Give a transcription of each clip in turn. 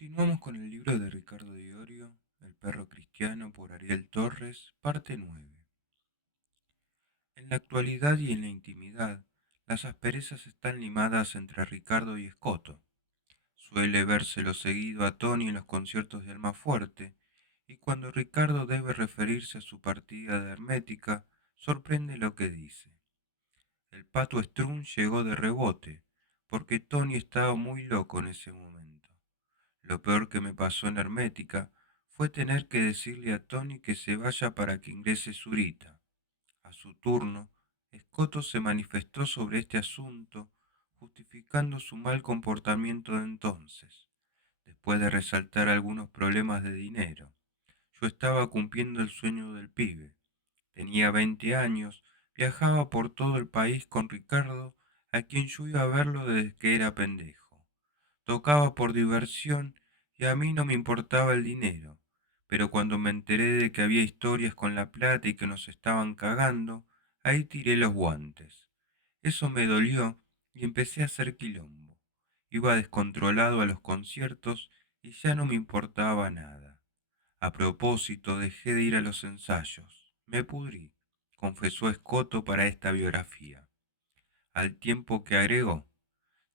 Continuamos con el libro de Ricardo Iorio, El perro cristiano por Ariel Torres, parte 9. En la actualidad y en la intimidad, las asperezas están limadas entre Ricardo y Escoto. Suele vérselo seguido a Tony en los conciertos de Almafuerte, y cuando Ricardo debe referirse a su partida de Hermética, sorprende lo que dice. El pato Strun llegó de rebote, porque Tony estaba muy loco en ese momento. Lo peor que me pasó en Hermética fue tener que decirle a Tony que se vaya para que ingrese Zurita. A su turno, Escoto se manifestó sobre este asunto, justificando su mal comportamiento de entonces, después de resaltar algunos problemas de dinero. Yo estaba cumpliendo el sueño del pibe. Tenía 20 años, viajaba por todo el país con Ricardo, a quien yo iba a verlo desde que era pendejo. Tocaba por diversión y a mí no me importaba el dinero, pero cuando me enteré de que había historias con la plata y que nos estaban cagando, ahí tiré los guantes. Eso me dolió y empecé a hacer quilombo. Iba descontrolado a los conciertos y ya no me importaba nada. A propósito, dejé de ir a los ensayos. Me pudrí, confesó Escoto para esta biografía. Al tiempo que agregó: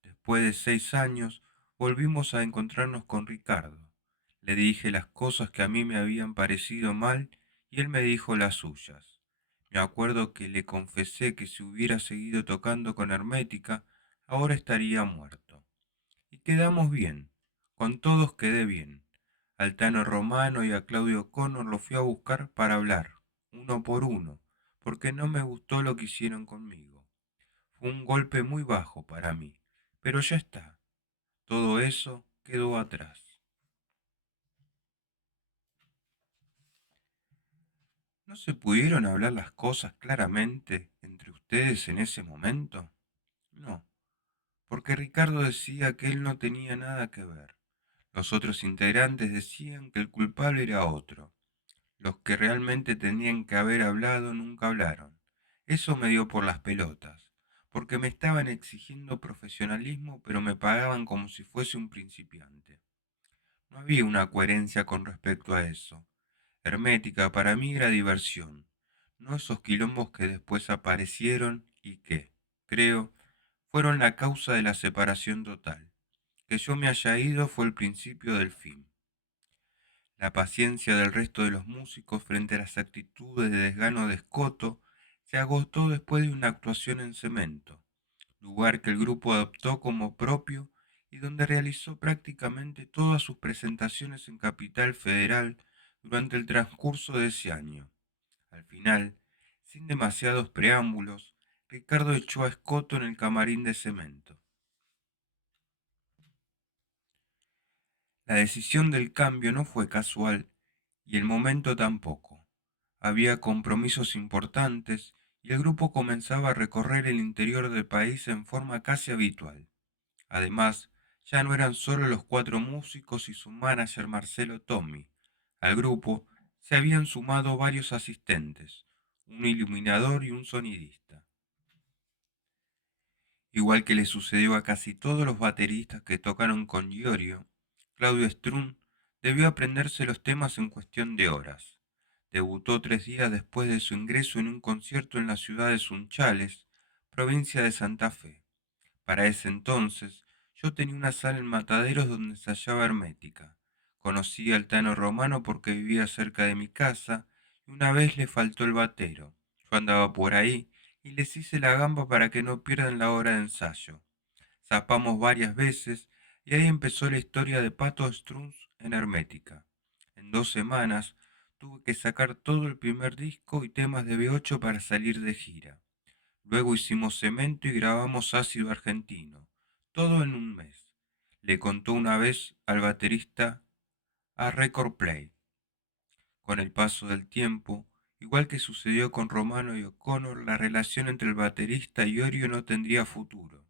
después de 6 años, volvimos a encontrarnos con Ricardo. Le dije las cosas que a mí me habían parecido mal y él me dijo las suyas. Me acuerdo que le confesé que si hubiera seguido tocando con Hermética, ahora estaría muerto. Y quedamos bien, con todos quedé bien. Al Tano Romano y a Claudio Connor lo fui a buscar para hablar, uno por uno, porque no me gustó lo que hicieron conmigo. Fue un golpe muy bajo para mí, pero ya está. Todo eso quedó atrás. ¿No se pudieron hablar las cosas claramente entre ustedes en ese momento? No, porque Ricardo decía que él no tenía nada que ver. Los otros integrantes decían que el culpable era otro. Los que realmente tenían que haber hablado nunca hablaron. Eso me dio por las pelotas, porque me estaban exigiendo profesionalismo, pero me pagaban como si fuese un principiante. No había una coherencia con respecto a eso. Hermética para mí era diversión, no esos quilombos que después aparecieron y que, creo, fueron la causa de la separación total. Que yo me haya ido fue el principio del fin. La paciencia del resto de los músicos frente a las actitudes de desgano de Escoto se agotó después de una actuación en Cemento, lugar que el grupo adoptó como propio y donde realizó prácticamente todas sus presentaciones en Capital Federal durante el transcurso de ese año. Al final, sin demasiados preámbulos, Ricardo echó a Escoto en el camarín de Cemento. La decisión del cambio no fue casual y el momento tampoco. Había compromisos importantes y el grupo comenzaba a recorrer el interior del país en forma casi habitual. Además, ya no eran solo los cuatro músicos y su manager Marcelo Tommy. Al grupo se habían sumado varios asistentes, un iluminador y un sonidista. Igual que le sucedió a casi todos los bateristas que tocaron con Iorio, Claudio Strun debió aprenderse los temas en cuestión de horas. Debutó 3 días después de su ingreso en un concierto en la ciudad de Sunchales, provincia de Santa Fe. Para ese entonces, yo tenía una sala en Mataderos donde ensayaba Hermética. Conocí al Tano Romano porque vivía cerca de mi casa y una vez le faltó el batero. Yo andaba por ahí y les hice la gamba para que no pierdan la hora de ensayo. Zapamos varias veces y ahí empezó la historia de Pato Strunz en Hermética. En 2 semanas tuve que sacar todo el primer disco y temas de B8 para salir de gira. Luego hicimos Cemento y grabamos Ácido Argentino, todo en un mes. Le contó una vez al baterista a Record Play. Con el paso del tiempo, igual que sucedió con Romano y O'Connor, la relación entre el baterista y Orio no tendría futuro.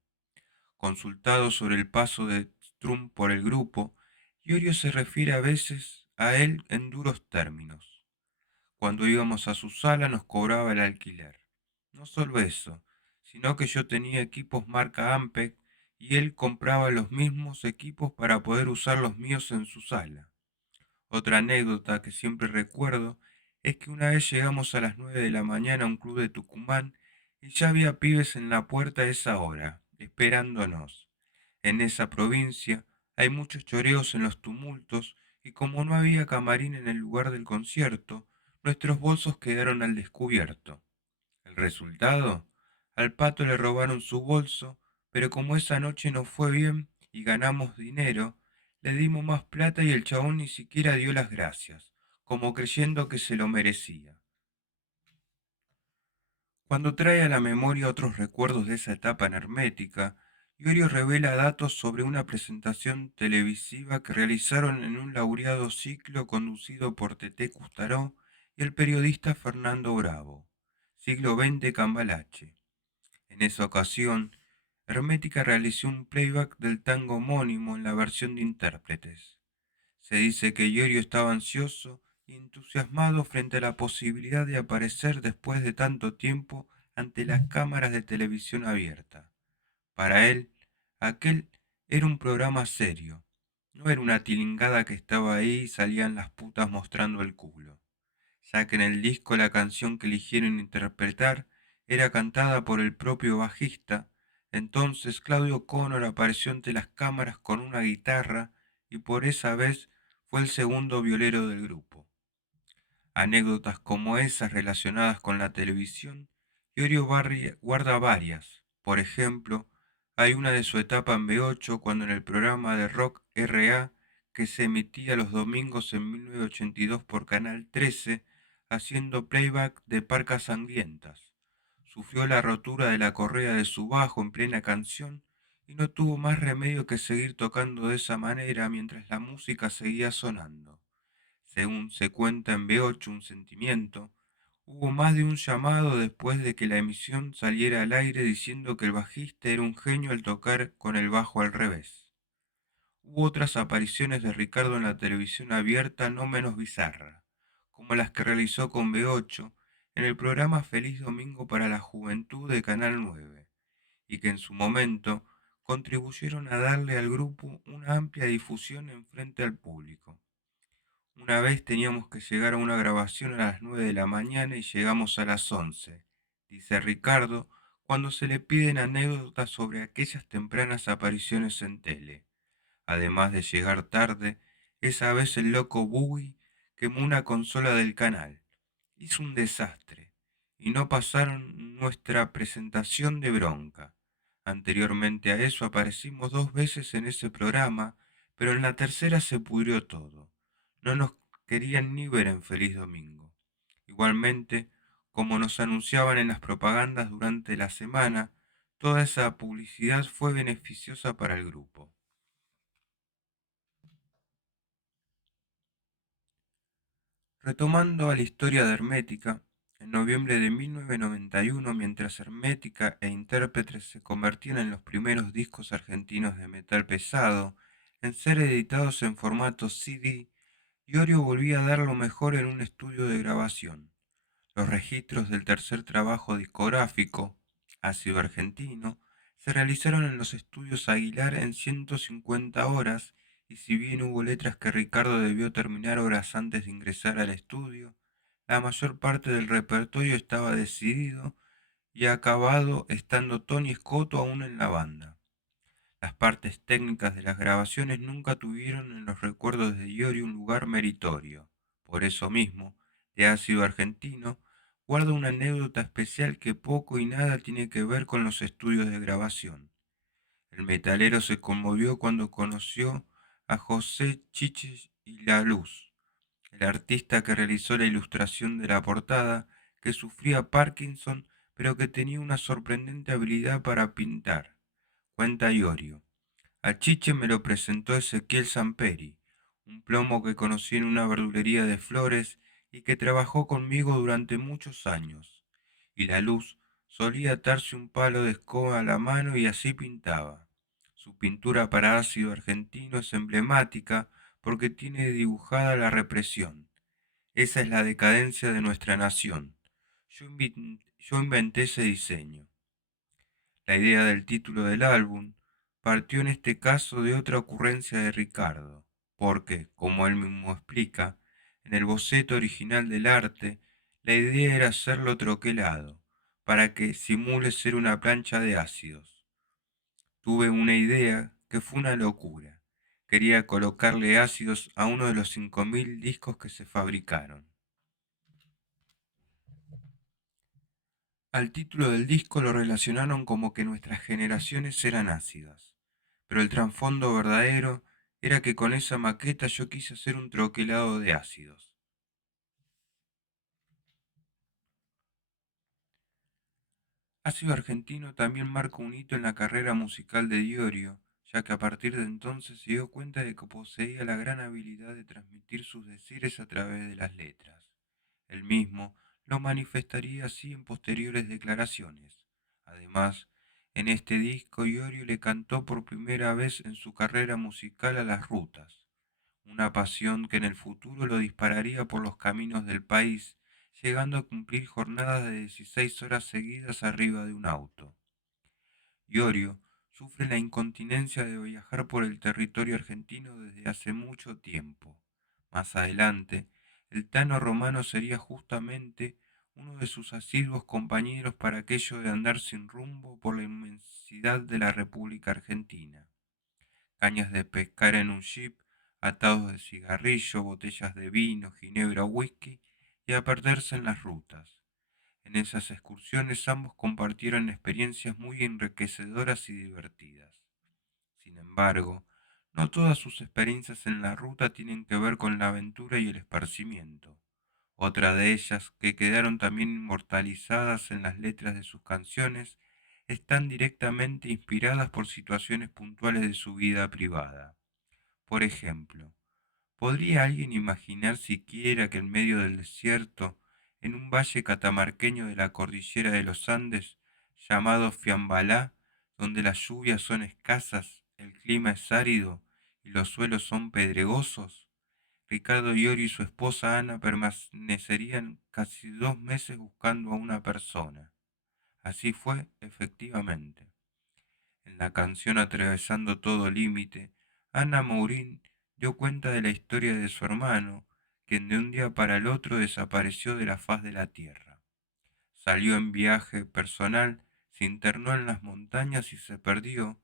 Consultado sobre el paso de Strum por el grupo, Iorio se refiere a veces a él en duros términos. Cuando íbamos a su sala nos cobraba el alquiler. No solo eso, sino que yo tenía equipos marca Ampeg y él compraba los mismos equipos para poder usar los míos en su sala. Otra anécdota que siempre recuerdo es que una vez llegamos a las 9 de la mañana a un club de Tucumán y ya había pibes en la puerta a esa hora, esperándonos. En esa provincia hay muchos choreos en los tumultos y como no había camarín en el lugar del concierto, nuestros bolsos quedaron al descubierto. El resultado, al pato le robaron su bolso, pero como esa noche nos fue bien y ganamos dinero, le dimos más plata y el chabón ni siquiera dio las gracias, como creyendo que se lo merecía. Cuando trae a la memoria otros recuerdos de esa etapa en Hermética, Iorio revela datos sobre una presentación televisiva que realizaron en un laureado ciclo conducido por Teté Custaró y el periodista Fernando Bravo, siglo XX Cambalache. En esa ocasión, Hermética realizó un playback del tango homónimo en la versión de intérpretes. Se dice que Iorio estaba ansioso y entusiasmado frente a la posibilidad de aparecer después de tanto tiempo ante las cámaras de televisión abierta. Para él, aquel era un programa serio, no era una tilingada que estaba ahí y salían las putas mostrando el culo, ya que en el disco la canción que eligieron interpretar era cantada por el propio bajista. Entonces Claudio Connor apareció ante las cámaras con una guitarra y por esa vez fue el segundo violero del grupo. Anécdotas como esas relacionadas con la televisión, Iorio guarda varias. Por ejemplo, hay una de su etapa en B8 cuando en el programa de Rock RA que se emitía los domingos en 1982 por Canal 13, haciendo playback de Parcas Sangrientas. Sufrió la rotura de la correa de su bajo en plena canción y no tuvo más remedio que seguir tocando de esa manera mientras la música seguía sonando. Según se cuenta en B8 Un Sentimiento, hubo más de un llamado después de que la emisión saliera al aire diciendo que el bajista era un genio al tocar con el bajo al revés. Hubo otras apariciones de Ricardo en la televisión abierta no menos bizarras, como las que realizó con B8 en el programa Feliz Domingo para la Juventud de Canal 9, y que en su momento contribuyeron a darle al grupo una amplia difusión en frente al público. Una vez teníamos que llegar a una grabación a las 9 de la mañana y llegamos a las 11, dice Ricardo, cuando se le piden anécdotas sobre aquellas tempranas apariciones en tele. Además de llegar tarde, esa vez el loco Bowie quemó una consola del canal. Hizo un desastre y no pasaron nuestra presentación de bronca. Anteriormente a eso aparecimos 2 veces en ese programa, pero en la tercera se pudrió todo. No nos querían ni ver en Feliz Domingo. Igualmente, como nos anunciaban en las propagandas durante la semana, toda esa publicidad fue beneficiosa para el grupo. Retomando a la historia de Hermética, en noviembre de 1991, mientras Hermética e Intérpretes se convertían en los primeros discos argentinos de metal pesado en ser editados en formato CD, Iorio volvía a dar lo mejor en un estudio de grabación. Los registros del tercer trabajo discográfico, Ácido Argentino, se realizaron en los estudios Aguilar en 150 horas y si bien hubo letras que Ricardo debió terminar horas antes de ingresar al estudio, la mayor parte del repertorio estaba decidido y acabado estando Tony Scotto aún en la banda. Las partes técnicas de las grabaciones nunca tuvieron en los recuerdos de Iorio un lugar meritorio. Por eso mismo, de Ácido Argentino, guarda una anécdota especial que poco y nada tiene que ver con los estudios de grabación. El metalero se conmovió cuando conoció a José Chiches y La Luz, el artista que realizó la ilustración de la portada, que sufría Parkinson, pero que tenía una sorprendente habilidad para pintar. Cuenta Iorio. A Chiche me lo presentó Ezequiel Samperi, un plomo que conocí en una verdulería de Flores y que trabajó conmigo durante muchos años. Y La Luz solía atarse un palo de escoba a la mano y así pintaba. Su pintura para ácido argentino es emblemática porque tiene dibujada la represión. Esa es la decadencia de nuestra nación. Yo inventé ese diseño. La idea del título del álbum, partió en este caso de otra ocurrencia de Ricardo, porque, como él mismo explica, en el boceto original del arte, la idea era hacerlo troquelado, para que simule ser una plancha de ácidos. Tuve una idea que fue una locura. Quería colocarle ácidos a uno de los 5000 discos que se fabricaron. Al título del disco lo relacionaron como que nuestras generaciones eran ácidas, pero el trasfondo verdadero era que con esa maqueta yo quise hacer un troquelado de ácidos. Ácido Argentino también marca un hito en la carrera musical de Diorio, ya que a partir de entonces se dio cuenta de que poseía la gran habilidad de transmitir sus decires a través de las letras. Él mismo lo manifestaría así en posteriores declaraciones. Además, en este disco Iorio le cantó por primera vez en su carrera musical a las rutas, una pasión que en el futuro lo dispararía por los caminos del país, llegando a cumplir jornadas de 16 horas seguidas arriba de un auto. Iorio sufre la incontinencia de viajar por el territorio argentino desde hace mucho tiempo. Más adelante, el Tano Romano sería justamente uno de sus asiduos compañeros para aquello de andar sin rumbo por la inmensidad de la República Argentina. Cañas de pescar en un jeep, atados de cigarrillo, botellas de vino, ginebra o whisky, y a perderse en las rutas. En esas excursiones ambos compartieron experiencias muy enriquecedoras y divertidas. Sin embargo, no todas sus experiencias en la ruta tienen que ver con la aventura y el esparcimiento. Otra de ellas, que quedaron también inmortalizadas en las letras de sus canciones, están directamente inspiradas por situaciones puntuales de su vida privada. Por ejemplo, ¿podría alguien imaginar siquiera que en medio del desierto, en un valle catamarqueño de la cordillera de los Andes, llamado Fiambalá, donde las lluvias son escasas, el clima es árido y los suelos son pedregosos, Ricardo Iorio y su esposa Ana permanecerían casi 2 meses buscando a una persona? Así fue, efectivamente. En la canción Atravesando todo límite, Ana Mourín dio cuenta de la historia de su hermano, quien de un día para el otro desapareció de la faz de la tierra. Salió en viaje personal, se internó en las montañas y se perdió,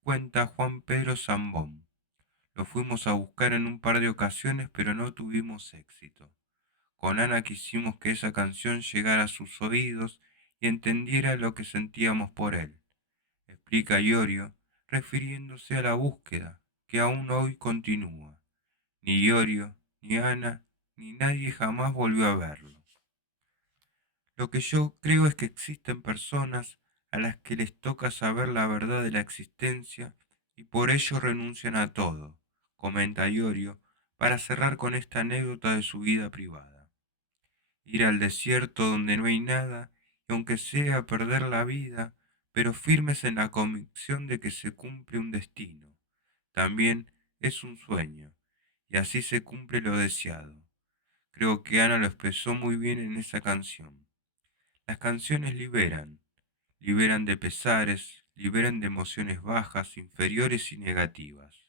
cuenta Juan Pedro Zambón. Lo fuimos a buscar en un par de ocasiones, pero no tuvimos éxito. Con Ana quisimos que esa canción llegara a sus oídos y entendiera lo que sentíamos por él, explica Iorio, refiriéndose a la búsqueda, que aún hoy continúa. Ni Iorio, ni Ana, ni nadie jamás volvió a verlo. Lo que yo creo es que existen personas a las que les toca saber la verdad de la existencia y por ello renuncian a todo, comenta Iorio, para cerrar con esta anécdota de su vida privada. Ir al desierto donde no hay nada, y aunque sea perder la vida, pero firmes en la convicción de que se cumple un destino. También es un sueño, y así se cumple lo deseado. Creo que Ana lo expresó muy bien en esa canción. Las canciones liberan, liberan de pesares, liberan de emociones bajas, inferiores y negativas.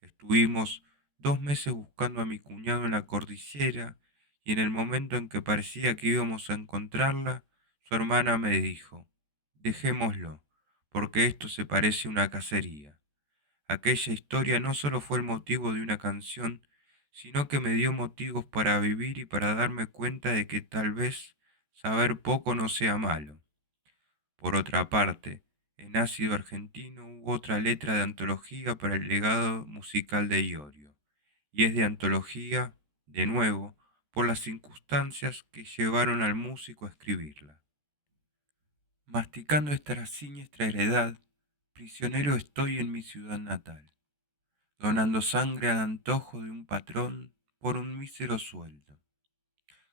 Estuvimos 2 meses buscando a mi cuñado en la cordillera y en el momento en que parecía que íbamos a encontrarla, su hermana me dijo, dejémoslo, porque esto se parece a una cacería. Aquella historia no solo fue el motivo de una canción, sino que me dio motivos para vivir y para darme cuenta de que tal vez saber poco no sea malo. Por otra parte, en Ácido Argentino hubo otra letra de antología para el legado musical de Iorio, y es de antología, de nuevo, por las circunstancias que llevaron al músico a escribirla. Masticando esta siniestra heredad, prisionero estoy en mi ciudad natal, donando sangre al antojo de un patrón por un mísero sueldo,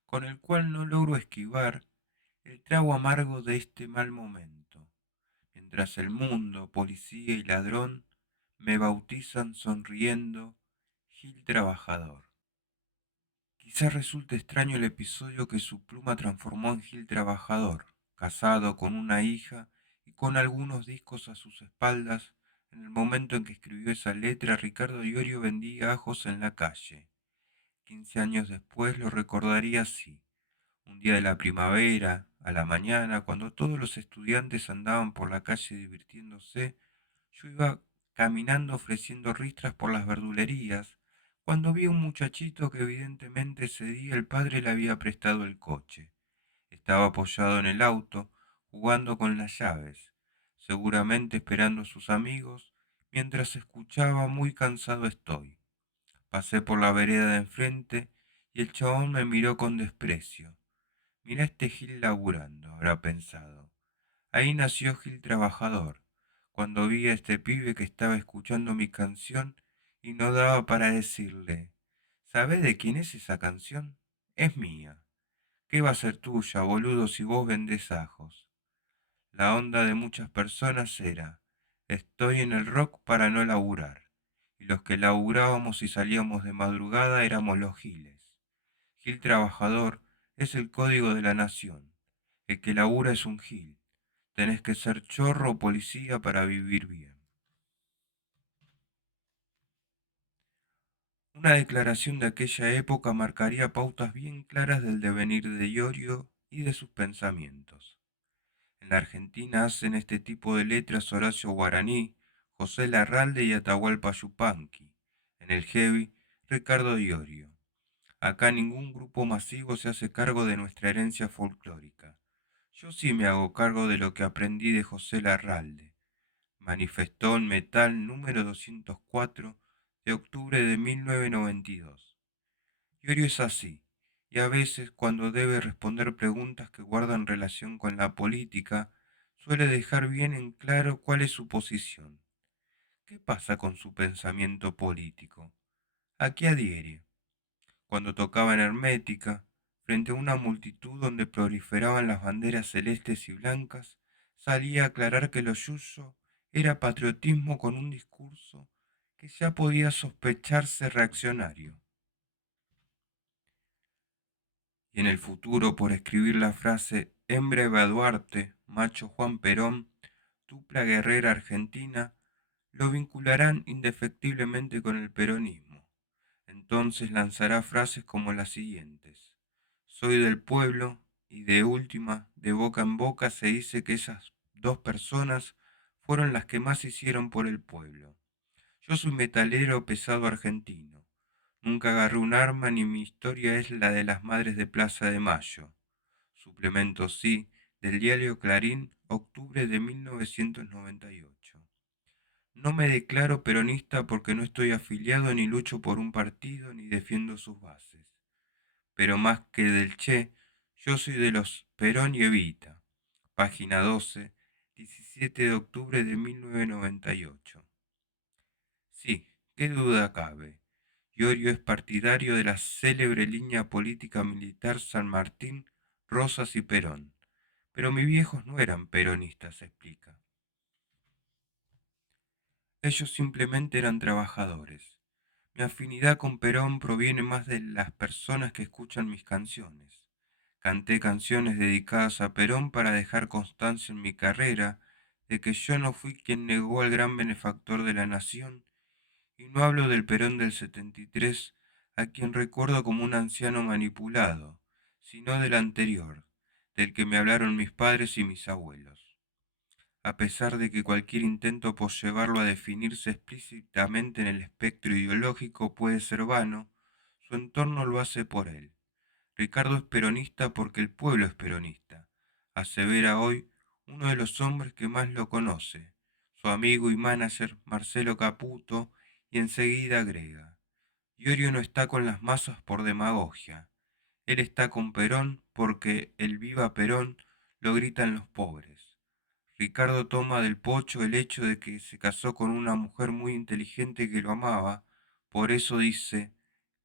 con el cual no logro esquivar el trago amargo de este mal momento, mientras el mundo, policía y ladrón, me bautizan sonriendo Gil Trabajador. Quizás resulte extraño el episodio que su pluma transformó en Gil Trabajador, casado con una hija y con algunos discos a sus espaldas, En el momento en que escribió esa letra, Ricardo Iorio vendía ajos en la calle. 15 años después lo recordaría así. Un día de la primavera, a la mañana, cuando todos los estudiantes andaban por la calle divirtiéndose, yo iba caminando ofreciendo ristras por las verdulerías, cuando vi a un muchachito que evidentemente ese día el padre le había prestado el coche. Estaba apoyado en el auto, jugando con las llaves, seguramente esperando a sus amigos, mientras escuchaba muy cansado estoy. Pasé por la vereda de enfrente y el chabón me miró con desprecio. Mirá este Gil laburando, habrá pensado. Ahí nació Gil Trabajador, cuando vi a este pibe que estaba escuchando mi canción y no daba para decirle, ¿sabés de quién es esa canción? Es mía. ¿Qué va a ser tuya, boludo, si vos vendés ajos? La onda de muchas personas era, estoy en el rock para no laburar. Y los que laburábamos y salíamos de madrugada éramos los giles. Gil Trabajador es el código de la nación. El que labura es un gil. Tenés que ser chorro o policía para vivir bien. Una declaración de aquella época marcaría pautas bien claras del devenir de Iorio y de sus pensamientos. En la Argentina hacen este tipo de letras Horacio Guaraní, José Larralde y Atahualpa Yupanqui. En el heavy, Ricardo Iorio. Acá ningún grupo masivo se hace cargo de nuestra herencia folclórica. Yo sí me hago cargo de lo que aprendí de José Larralde. Manifestó en Metal número 204 de octubre de 1992. Iorio es así, y a veces cuando debe responder preguntas que guardan relación con la política, suele dejar bien en claro cuál es su posición. ¿Qué pasa con su pensamiento político? ¿A qué adhiere? Cuando tocaba en Hermética, frente a una multitud donde proliferaban las banderas celestes y blancas, salía a aclarar que lo suyo era patriotismo con un discurso que ya podía sospecharse reaccionario. Y en el futuro, por escribir la frase hembra Eva Duarte, macho Juan Perón, dupla guerrera argentina, lo vincularán indefectiblemente con el peronismo. Entonces lanzará frases como las siguientes. Soy del pueblo y de última, de boca en boca se dice que esas dos personas fueron las que más hicieron por el pueblo. Yo soy metalero pesado argentino. Nunca agarré un arma ni mi historia es la de las madres de Plaza de Mayo. Suplemento sí, del diario Clarín, octubre de 1998. No me declaro peronista porque no estoy afiliado ni lucho por un partido ni defiendo sus bases. Pero más que del Che, yo soy de los Perón y Evita. Página 12, 17 de octubre de 1998. Sí, qué duda cabe. Iorio es partidario de la célebre línea política militar San Martín, Rosas y Perón. Pero mis viejos no eran peronistas, explica. Ellos simplemente eran trabajadores. Mi afinidad con Perón proviene más de las personas que escuchan mis canciones. Canté canciones dedicadas a Perón para dejar constancia en mi carrera de que yo no fui quien negó al gran benefactor de la nación, y no hablo del Perón del 73, a quien recuerdo como un anciano manipulado, sino del anterior, del que me hablaron mis padres y mis abuelos. A pesar de que cualquier intento por llevarlo a definirse explícitamente en el espectro ideológico puede ser vano, su entorno lo hace por él. Ricardo es peronista porque el pueblo es peronista, asevera hoy uno de los hombres que más lo conoce, su amigo y manager Marcelo Caputo, y enseguida agrega, Iorio no está con las masas por demagogia, él está con Perón porque el viva Perón lo gritan los pobres. Ricardo toma del pocho el hecho de que se casó con una mujer muy inteligente que lo amaba, por eso dice,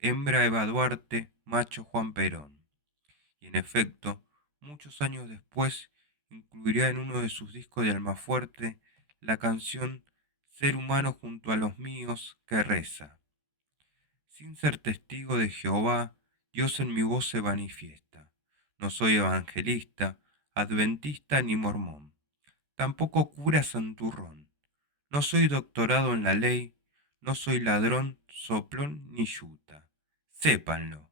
hembra Eva Duarte, macho Juan Perón. Y en efecto, muchos años después, incluirá en uno de sus discos de Almafuerte la canción Ser humano junto a los míos que reza. Sin ser testigo de Jehová, Dios en mi voz se manifiesta. No soy evangelista, adventista ni mormón, tampoco cura santurrón. No soy doctorado en la ley, no soy ladrón, soplón ni yuta. Sépanlo,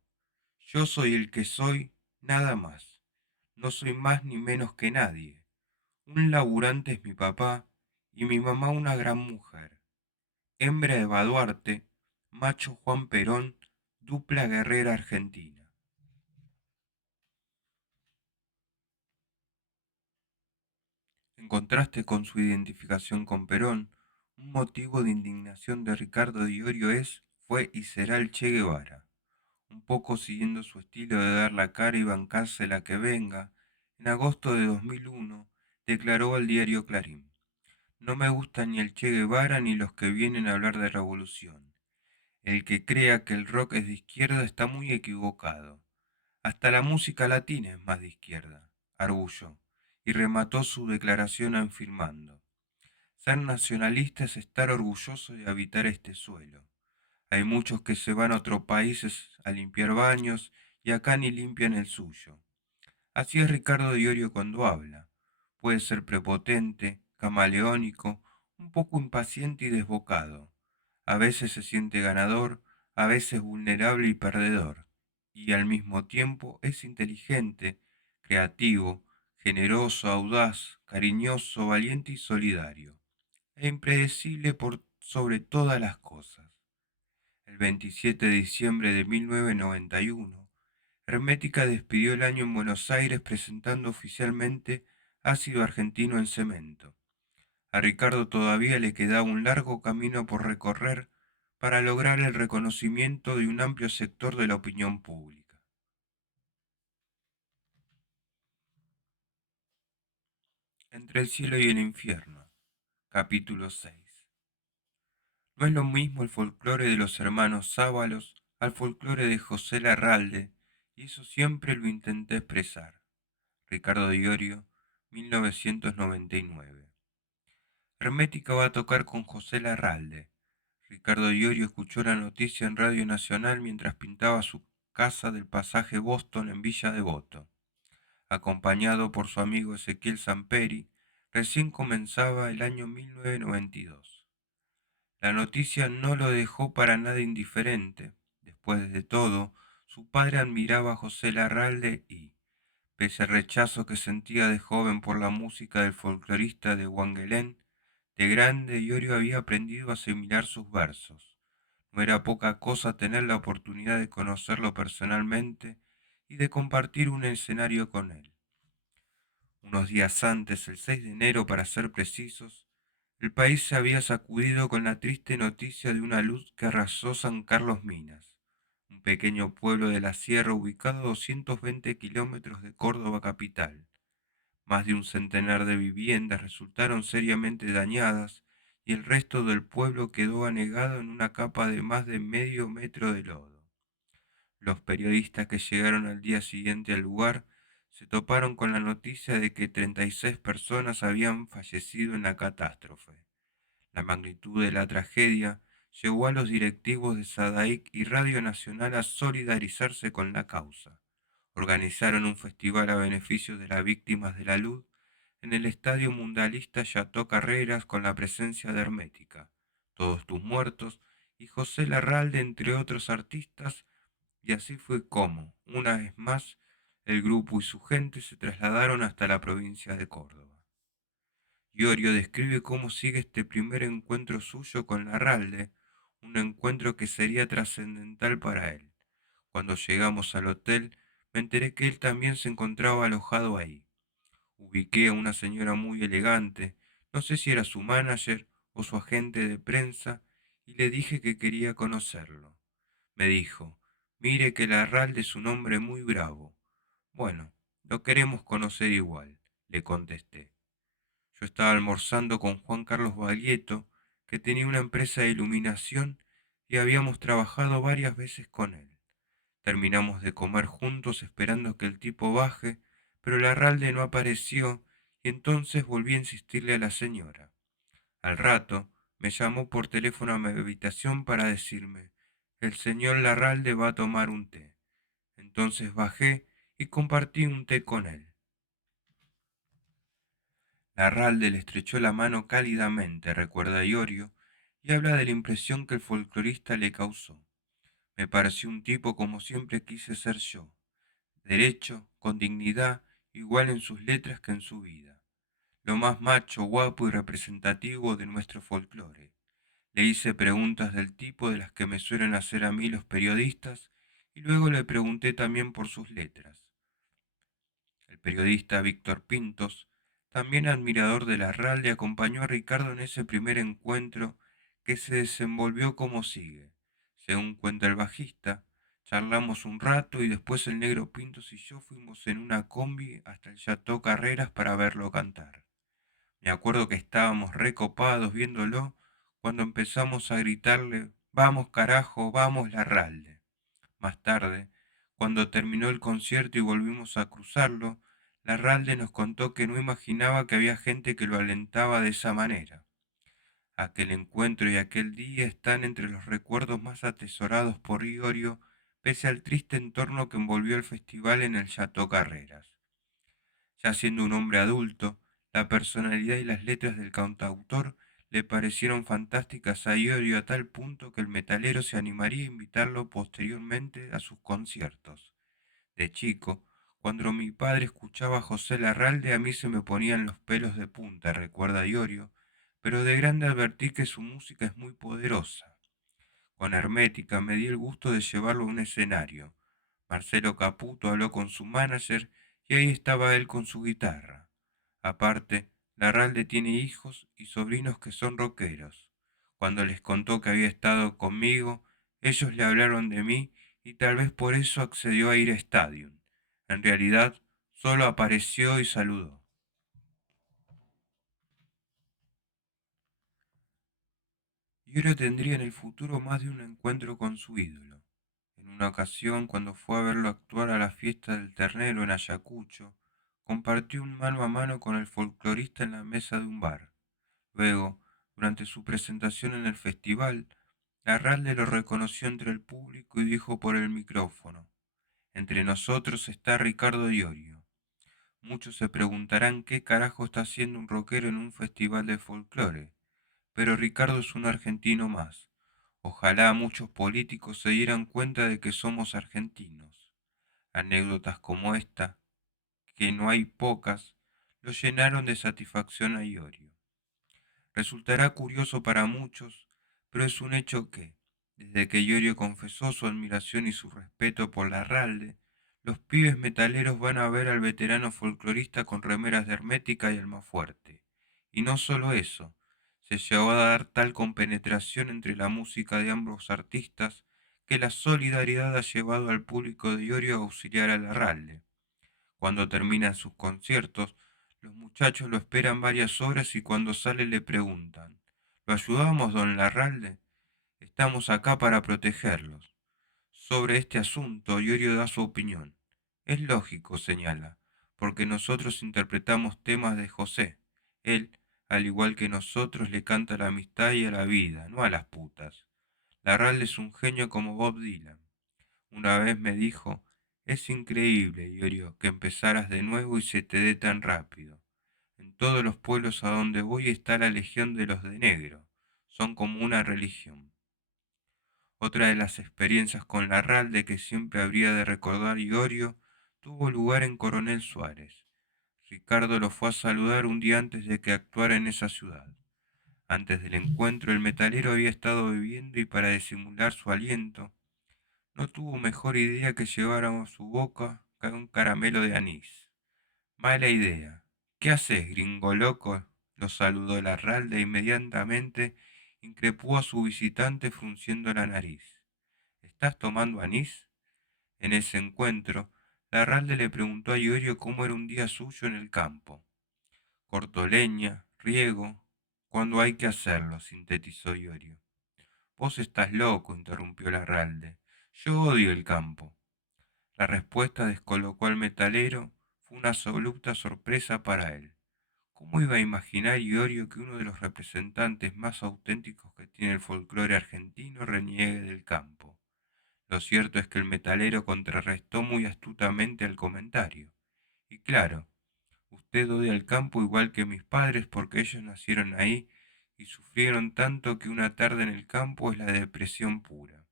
yo soy el que soy, nada más. No soy más ni menos que nadie. Un laburante es mi papá y mi mamá una gran mujer. Hembra Eva Duarte, macho Juan Perón, dupla guerrera argentina. En contraste con su identificación con Perón, un motivo de indignación de Ricardo Diorio fue y será el Che Guevara. Un poco siguiendo su estilo de dar la cara y bancarse la que venga, en agosto de 2001 declaró al diario Clarín: "No me gusta ni el Che Guevara ni los que vienen a hablar de revolución. El que crea que el rock es de izquierda está muy equivocado. Hasta la música latina es más de izquierda", arguyó, y remató su declaración afirmando: "Ser nacionalista es estar orgulloso de habitar este suelo. Hay muchos que se van a otros países a limpiar baños y acá ni limpian el suyo". Así es Ricardo Diorio cuando habla. Puede ser prepotente, camaleónico, un poco impaciente y desbocado. A veces se siente ganador, a veces vulnerable y perdedor. Y al mismo tiempo es inteligente, creativo, generoso, audaz, cariñoso, valiente y solidario. E impredecible por sobre todas las cosas. El 27 de diciembre de 1991, Hermética despidió el año en Buenos Aires presentando oficialmente Ácido Argentino en Cemento. A Ricardo todavía le quedaba un largo camino por recorrer para lograr el reconocimiento de un amplio sector de la opinión pública. Entre el cielo y el infierno, capítulo 6. No es lo mismo el folclore de los hermanos Sábalos al folclore de José Larralde, y eso siempre lo intenté expresar. Ricardo Diorio, 1999. Hermética va a tocar con José Larralde. Ricardo Diorio escuchó la noticia en Radio Nacional mientras pintaba su casa del pasaje Boston en Villa Devoto. Acompañado por su amigo Ezequiel Samperi, recién comenzaba el año 1992. La noticia no lo dejó para nada indiferente. Después de todo, su padre admiraba a José Larralde y, pese al rechazo que sentía de joven por la música del folclorista de Wangelén, de grande Iorio había aprendido a asimilar sus versos. No era poca cosa tener la oportunidad de conocerlo personalmente y de compartir un escenario con él. Unos días antes, el 6 de enero para ser precisos, el país se había sacudido con la triste noticia de una luz que arrasó San Carlos Minas, un pequeño pueblo de la sierra ubicado a 220 kilómetros de Córdoba capital. Más de un centenar de viviendas resultaron seriamente dañadas y el resto del pueblo quedó anegado en una capa de más de medio metro de lodo. Los periodistas que llegaron al día siguiente al lugar se toparon con la noticia de que 36 personas habían fallecido en la catástrofe. La magnitud de la tragedia llevó a los directivos de SADAIC y Radio Nacional a solidarizarse con la causa. Organizaron un festival a beneficio de las víctimas de la luz en el Estadio Mundialista Chateau Carreras con la presencia de Hermética, Todos tus muertos y José Larralde, entre otros artistas, y así fue como, una vez más, el grupo y su gente se trasladaron hasta la provincia de Córdoba. Iorio describe cómo sigue este primer encuentro suyo con Larralde, un encuentro que sería trascendental para él. Cuando llegamos al hotel, me enteré que él también se encontraba alojado ahí. Ubiqué a una señora muy elegante, no sé si era su manager o su agente de prensa, y le dije que quería conocerlo. Me dijo: "Mire que Larralde es un hombre muy bravo". "Bueno, lo queremos conocer igual", le contesté. Yo estaba almorzando con Juan Carlos Baglietto, que tenía una empresa de iluminación y habíamos trabajado varias veces con él. Terminamos de comer juntos esperando que el tipo baje, pero Larralde no apareció y entonces volví a insistirle a la señora. Al rato me llamó por teléfono a mi habitación para decirme: "El señor Larralde va a tomar un té". Entonces bajé y compartí un té con él. Larralde le estrechó la mano cálidamente, recuerda Iorio, y habla de la impresión que el folclorista le causó. Me pareció un tipo como siempre quise ser yo, derecho, con dignidad, igual en sus letras que en su vida. Lo más macho, guapo y representativo de nuestro folclore. Le hice preguntas del tipo de las que me suelen hacer a mí los periodistas y luego le pregunté también por sus letras. El periodista Víctor Pintos, también admirador de Larralde, acompañó a Ricardo en ese primer encuentro que se desenvolvió como sigue. Según cuenta el bajista, charlamos un rato y después el negro Pintos y yo fuimos en una combi hasta el Chateau Carreras para verlo cantar. Me acuerdo que estábamos recopados viéndolo cuando empezamos a gritarle, vamos carajo, vamos Larralde. Más tarde, cuando terminó el concierto y volvimos a cruzarlo, Larralde nos contó que no imaginaba que había gente que lo alentaba de esa manera. Aquel encuentro y aquel día están entre los recuerdos más atesorados por Iorio, pese al triste entorno que envolvió el festival en el Chateau Carreras. Ya siendo un hombre adulto, la personalidad y las letras del cantautor le parecieron fantásticas a Iorio a tal punto que el metalero se animaría a invitarlo posteriormente a sus conciertos. De chico, cuando mi padre escuchaba a José Larralde, a mí se me ponían los pelos de punta, recuerda Iorio, pero de grande advertí que su música es muy poderosa. Con Hermética me di el gusto de llevarlo a un escenario. Marcelo Caputo habló con su manager y ahí estaba él con su guitarra. Aparte, Larralde tiene hijos y sobrinos que son rockeros. Cuando les contó que había estado conmigo, ellos le hablaron de mí y tal vez por eso accedió a ir a Stadium. En realidad, solo apareció y saludó. Y ahora tendría en el futuro más de un encuentro con su ídolo. En una ocasión, cuando fue a verlo actuar a la fiesta del ternero en Ayacucho, compartió un mano a mano con el folclorista en la mesa de un bar. Luego, durante su presentación en el festival, Larralde lo reconoció entre el público y dijo por el micrófono: entre nosotros está Ricardo Iorio. Muchos se preguntarán qué carajo está haciendo un rockero en un festival de folclore, pero Ricardo es un argentino más. Ojalá muchos políticos se dieran cuenta de que somos argentinos. Anécdotas como esta, que no hay pocas, lo llenaron de satisfacción a Iorio. Resultará curioso para muchos, pero es un hecho que, desde que Iorio confesó su admiración y su respeto por Larralde, los pibes metaleros van a ver al veterano folclorista con remeras de Hermética y Almafuerte. Y no solo eso, se llegó a dar tal compenetración entre la música de ambos artistas que la solidaridad ha llevado al público de Iorio a auxiliar a Larralde. Cuando terminan sus conciertos, los muchachos lo esperan varias horas y cuando sale le preguntan: ¿lo ayudamos, don Larralde? Estamos acá para protegerlos. Sobre este asunto, Iorio da su opinión. Es lógico, señala, porque nosotros interpretamos temas de José. Él, al igual que nosotros, le canta a la amistad y a la vida, no a las putas. Larralde es un genio como Bob Dylan. Una vez me dijo: es increíble, Iorio, que empezaras de nuevo y se te dé tan rápido. En todos los pueblos a donde voy está la legión de los de negro. Son como una religión. Otra de las experiencias con Larralde que siempre habría de recordar Iorio tuvo lugar en Coronel Suárez. Ricardo lo fue a saludar un día antes de que actuara en esa ciudad. Antes del encuentro, el metalero había estado bebiendo y para disimular su aliento, no tuvo mejor idea que llevar a su boca un caramelo de anís. Mala idea. ¿Qué haces, gringo loco? Lo saludó Larralde e inmediatamente increpó a su visitante frunciendo la nariz. ¿Estás tomando anís? En ese encuentro, Larralde le preguntó a Iorio cómo era un día suyo en el campo. Corto leña, riego, cuando hay que hacerlo, sintetizó Iorio. Vos estás loco, interrumpió Larralde. Yo odio el campo. La respuesta descolocó al metalero, fue una absoluta sorpresa para él. ¿Cómo iba a imaginar Iorio que uno de los representantes más auténticos que tiene el folclore argentino reniegue del campo? Lo cierto es que el metalero contrarrestó muy astutamente el comentario. Y claro, Usted odia el campo igual que mis padres porque ellos nacieron ahí y sufrieron tanto que una tarde en el campo es la depresión pura.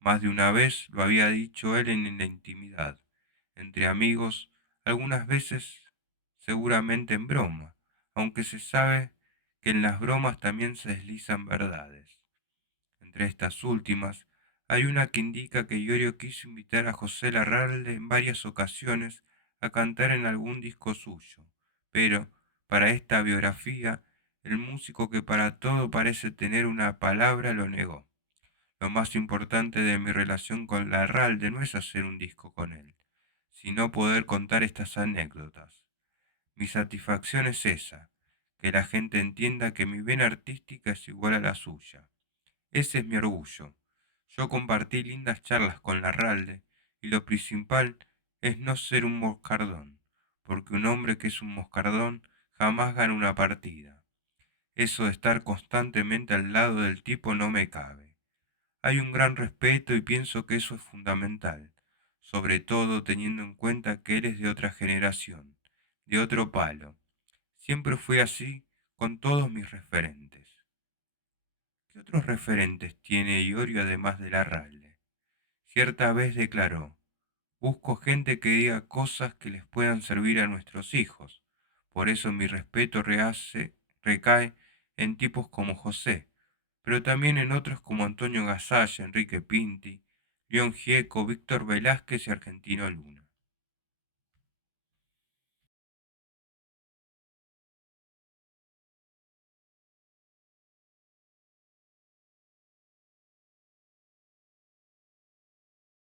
Más de una vez lo había dicho él en la intimidad, entre amigos, algunas veces seguramente en broma, aunque se sabe que en las bromas también se deslizan verdades. Entre estas últimas, hay una que indica que Iorio quiso invitar a José Larralde en varias ocasiones a cantar en algún disco suyo, pero, para esta biografía, el músico que para todo parece tener una palabra lo negó. Lo más importante de mi relación con Larralde no es hacer un disco con él, sino poder contar estas anécdotas. Mi satisfacción es esa, que la gente entienda que mi vena artística es igual a la suya. Ese es mi orgullo. Yo compartí lindas charlas con Larralde y lo principal es no ser un moscardón, porque un hombre que es un moscardón jamás gana una partida. Eso de estar constantemente al lado del tipo no me cabe. Hay un gran respeto y pienso que eso es fundamental, sobre todo teniendo en cuenta que él es de otra generación, de otro palo. Siempre fui así con todos mis referentes. ¿Qué otros referentes tiene Iorio además de Larralde? Cierta vez declaró: busco gente que diga cosas que les puedan servir a nuestros hijos. Por eso mi respeto recae en tipos como José, pero también en otros como Antonio Gasalla, Enrique Pinti, León Gieco, Víctor Velázquez y Argentino Luna.